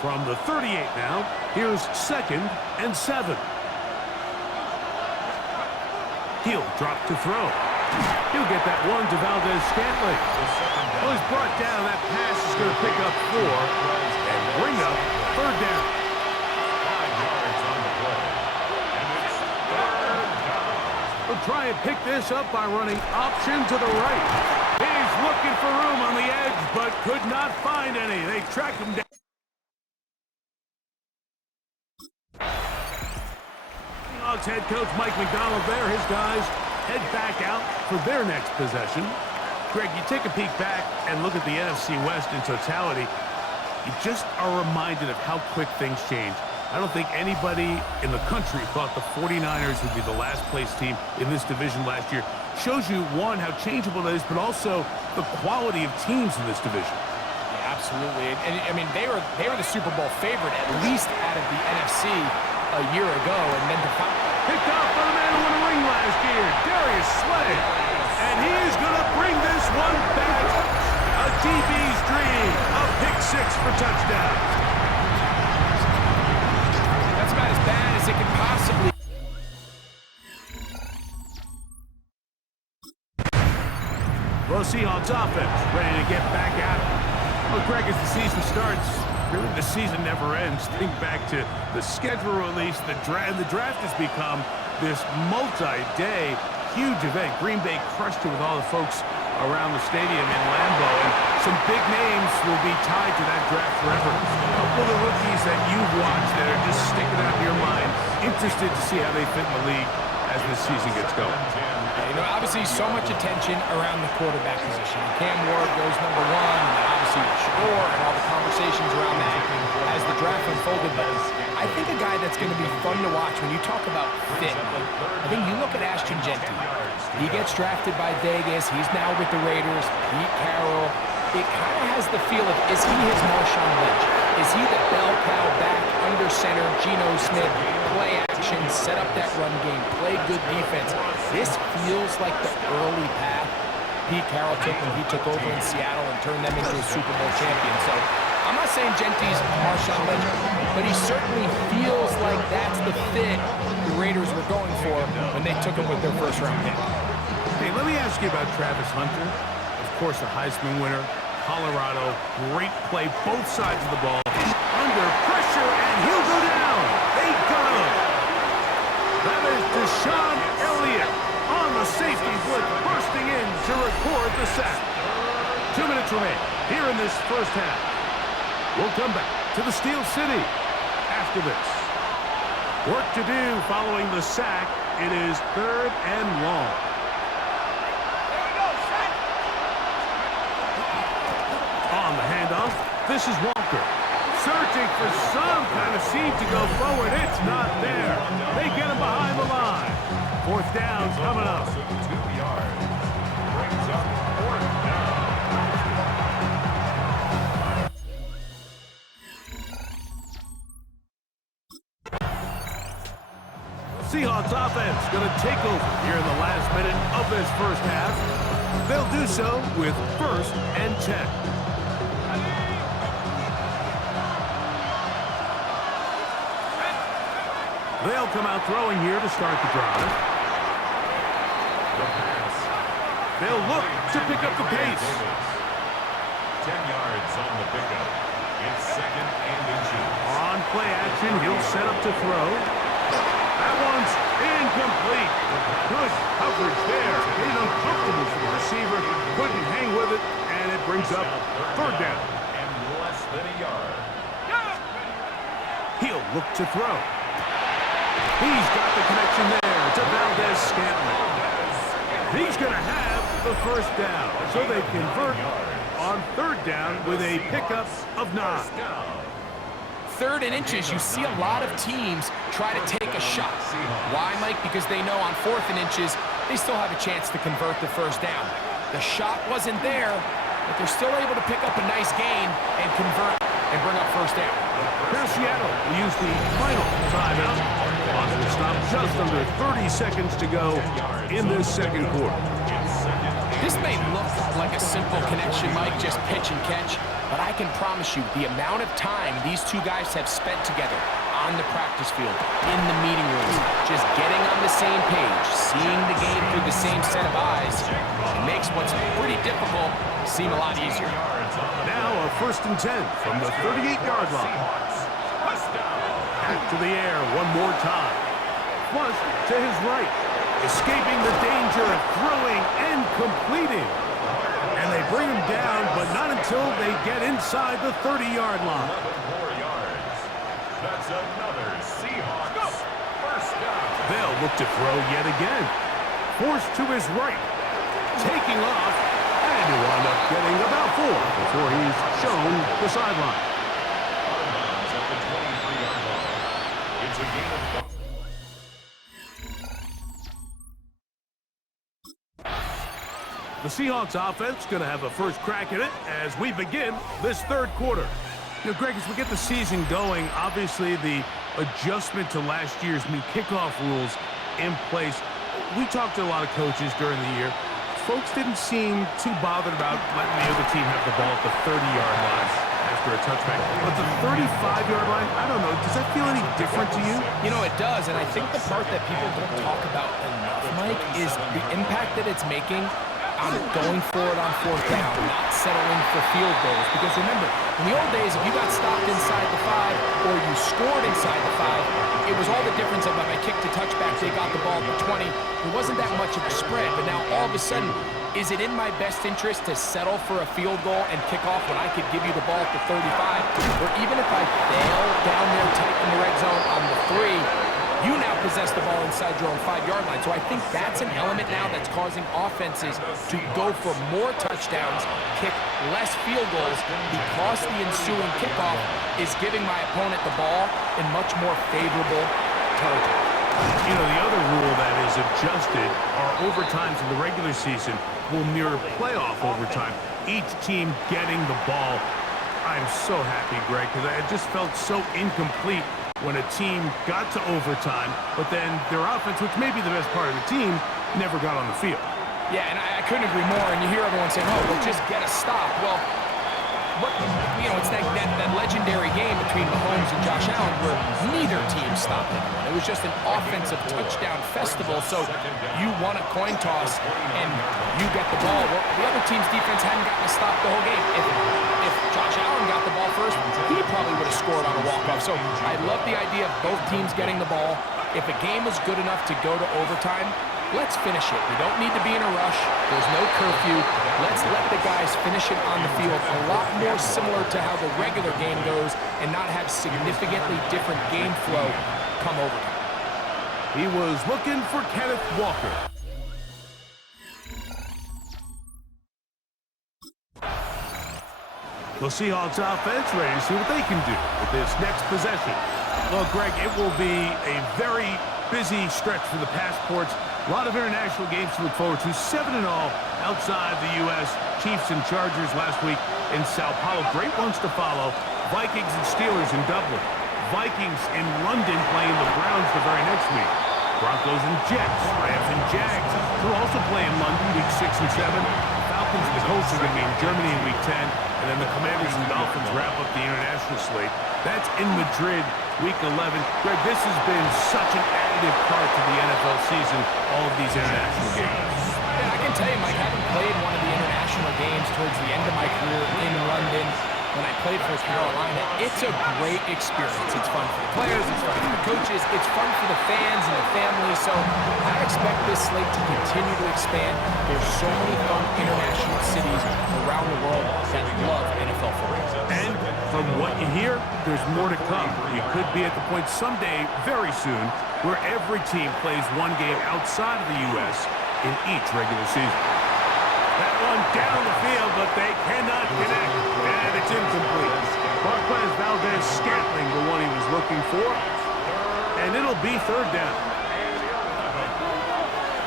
From the 38 now, here's 2nd and 7. He'll drop to throw. He'll get that one to Valdez-Scantling. Well, he's brought down. That pass is going to pick up 4 and bring up 3rd down. We'll try and pick this up by running option to the right. He's looking for room on the edge, but could not find any. They track him down. Seahawks head coach Mike McDonald there. His guys head back out for their next possession. Greg, you take a peek back and look at the NFC West in totality. You just are reminded of how quick things change. I don't think anybody in the country thought the 49ers would be the last place team in this division last year. Shows you, one, how changeable it is, but also the quality of teams in this division. Yeah, absolutely. And I mean, they were the Super Bowl favorite, at least out of the NFC a year ago. And then to find... Picked off by the man who won a ring last year, Darius Slay. And he's going to bring this one back. A DB's dream. A pick 6 for touchdown. That's about as bad as it could possibly. Well, Seahawks offense ready to get back at it. Well, Greg, as the season starts, really the season never ends. Think back to the schedule release, the draft. The draft has become this multi-day huge event. Green Bay crushed it with all the folks around the stadium in Lambeau, and some big names will be tied to that draft forever. A couple of the rookies that you've watched that are just sticking out in your mind, interested to see how they fit in the league as this season gets going. You know, obviously so much attention around the quarterback position. Cam Ward goes #1, and then obviously Shador and all the conversations around that as the draft unfolded. But I think a guy that's going to be fun to watch when you talk about fit, I think you look at Ashton Jeanty. He gets drafted by Vegas. He's now with the Raiders. Pete Carroll. It kind of has the feel of, is he his Marshawn Lynch? Is he the bell cow back under center, Geno Smith, play action, set up that run game, play good defense? This feels like the early path Pete Carroll took when he took over in Seattle and turned them into a Super Bowl champion. So I'm not saying Genty's Marshawn Lynch, but he certainly feels like that's the fit the Raiders were going for when they took him with their first-round pick. Hey, let me ask you about Travis Hunter. Of course, a Heisman winner. Colorado, great play, both sides of the ball. Under pressure, and he'll go down. They got him. That is Deshaun Elliott on the safety blitz, bursting in to record the sack. 2 minutes remain here in this first half. We'll come back to the Steel City after this. Work to do following the sack. It is 3rd and long. On the handoff, this is Walker. Searching for some kind of seam to go forward. It's not there. They get him behind the line. 4th down's coming up. 2 yards. Brings up 4th down. Seahawks offense going to take over here in the last minute of this first half. They'll do so with 1st and 10. They'll come out throwing here to start the drive. The pass. They'll look to pick up the pace. 10 yards on the pickup. It's 2nd and inches. On play action, he'll set up to throw. That one's incomplete. Good coverage there. Made it uncomfortable for the receiver. Couldn't hang with it, and it brings up 3rd down. And less than a yard. He'll look to throw. He's got the connection there to Valdez-Scantling. He's going to have the 1st down. So they convert on 3rd down with a pickup of 9. 3rd and inches, you see a lot of teams try to take a shot. Why, Mike? Because they know on 4th and inches, they still have a chance to convert the 1st down. The shot wasn't there, but they're still able to pick up a nice gain and convert and bring up 1st down. Now Seattle will use the final timeout. On the stop, just under 30 seconds to go in this 2nd quarter. It's 2nd This may look like a simple connection, Mike, just pitch and catch, but I can promise you the amount of time these two guys have spent together on the practice field, in the meeting rooms, just getting on the same page, seeing the game through the same set of eyes, it makes what's pretty difficult seem a lot easier. Now a 1st and 10 from the 38-yard line. Back to the air one more time. Flush to his right. Escaping the danger of throwing and completing. And they bring him down, but not until they get inside the 30-yard line. 4 yards. That's another Seahawks first down. They'll look to throw yet again. Forced to his right. Taking off. And he'll wind up getting about 4 before he's shown the sideline. Out of bounds at the 23-yard line. It's a gain of 5. The Seahawks offense going to have a first crack at it as we begin this third quarter. You know, Greg, as we get the season going, obviously the adjustment to last year's new kickoff rules in place. We talked to a lot of coaches during the year. Folks didn't seem too bothered about letting the other team have the ball at the 30-yard line after a touchback. But the 35-yard line, I don't know, does that feel any different to you? You know, it does, and I think the part that people don't talk about enough, Mike, is the impact that it's making on going for it on 4th down, not settling for field goals. Because remember, in the old days, if you got stopped inside the 5 or you scored inside the 5, it was all the difference of if I kicked a touchback, they got the ball at the 20. There wasn't that much of a spread, but now all of a sudden, is it in my best interest to settle for a field goal and kick off when I could give you the ball at the 35? Or even if I fail down there tight in the red zone on the 3, you now possess the ball inside your own 5-yard line. So I think that's an element now that's causing offenses to go for more touchdowns, kick less field goals, because the ensuing kickoff is giving my opponent the ball in much more favorable territory. You know, the other rule that is adjusted are overtimes in the regular season will mirror playoff overtime, each team getting the ball. I'm so happy, Greg, because I just felt so incomplete when a team got to overtime, but then their offense, which may be the best part of the team, never got on the field. Yeah, and I couldn't agree more, and you hear everyone saying, oh, well, just get a stop. Well, it's that legendary game between Mahomes and Josh Allen where neither team stopped anyone. It was just an offensive touchdown festival, so you won a coin toss, and you get the ball. Well, the other team's defense hadn't gotten a stop the whole game. If Josh Allen got the ball first, he probably would have scored on a walk-off. So I love the idea of both teams getting the ball. If a game is good enough to go to overtime, let's finish it. We don't need to be in a rush. There's no curfew. Let's let the guys finish it on the field. A lot more similar to how the regular game goes and not have significantly different game flow come overtime. He was looking for Kenneth Walker. The Seahawks offense ready to see what they can do with this next possession. Well, Greg, it will be a very busy stretch for the Passports. A lot of international games to look forward to. 7-0 outside the U.S. Chiefs and Chargers last week in Sao Paulo. Great ones to follow. Vikings and Steelers in Dublin. Vikings in London playing the Browns the very next week. Broncos and Jets. Rams and Jags will also play in London week 6 and 7. Falcons and the Colts are going to be in Germany in week 10. And then the Commanders and Dolphins wrap up the international slate. That's in Madrid, week 11. Greg, this has been such an additive part to the NFL season, all of these international games. Yeah, I can tell you, Mike, having played one of the international games towards the end of my career in London, when I played for Carolina, it's a great experience. It's fun for the players, it's fun for the coaches, it's fun for the fans and the families. So I expect this slate to continue to expand. There's so many fun international cities around the world that love NFL football. And from what you hear, there's more to come. We could be at the point someday, very soon, where every team plays one game outside of the U.S. in each regular season. That one down the field, but they cannot connect, and it's incomplete. Marquez Valdez-Scantling, the one he was looking for, and it'll be 3rd down.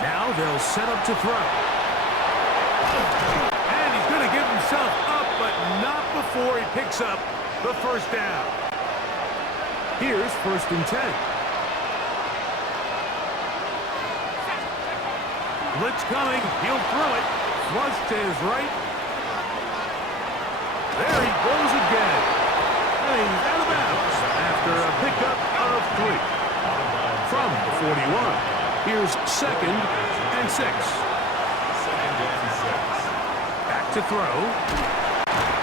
Now they'll set up to throw. And he's going to give himself up, but not before he picks up the 1st down. Here's 1st and 10. Blitz coming, he'll throw it. flush to his right. There he goes again. And he's out of bounds after a pickup of 3. From the 41, here's 2nd and 6. Back to throw.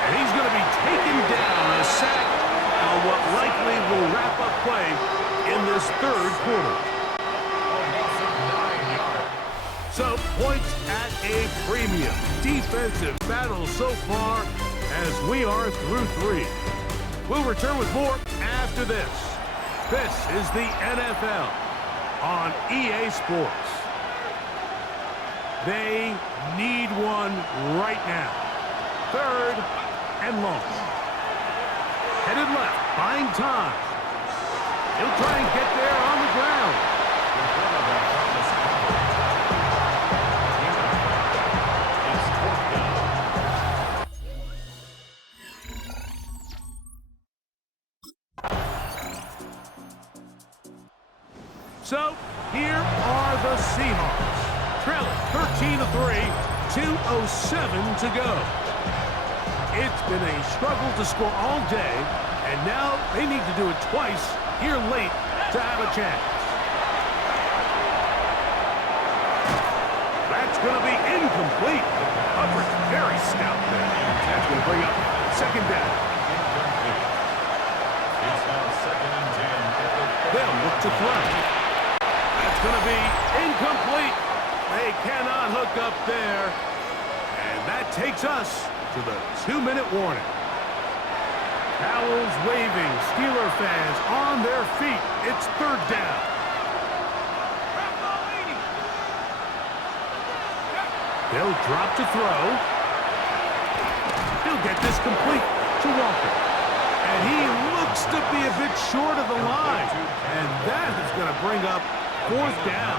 And he's going to be taken down, a sack on what likely will wrap up play in this 3rd quarter. So, points at a premium. Defensive battle so far as we are through 3. We'll return with more after this. This is the NFL on EA Sports. They need one right now. 3rd and long. Headed left, buying time. He'll try and get there on the ground. So, here are the Seahawks. Trailing 13-3, 2:07 to go. It's been a struggle to score all day, and now they need to do it twice here late to have a chance. That's going to be incomplete. Coverage very stout there. That's going to bring up 2nd down. It's now 2nd and 10. They'll look to throw. That's going to be incomplete. They cannot hook up there. And that takes us to the 2-minute warning. Towels waving, Steeler fans on their feet. It's 3rd down. They'll drop to throw. He'll get this complete to Walker. And he looks to be a bit short of the line. And that is going to bring up 4th down.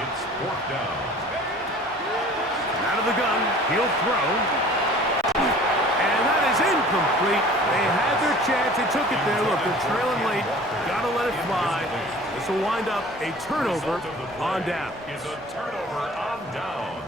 It's 4th down. Out of the gun, he'll throw. And that is incomplete. They had their chance. They took it there. Look, they're trailing late. Got to let it fly. This will wind up a turnover on down. Is a turnover on down.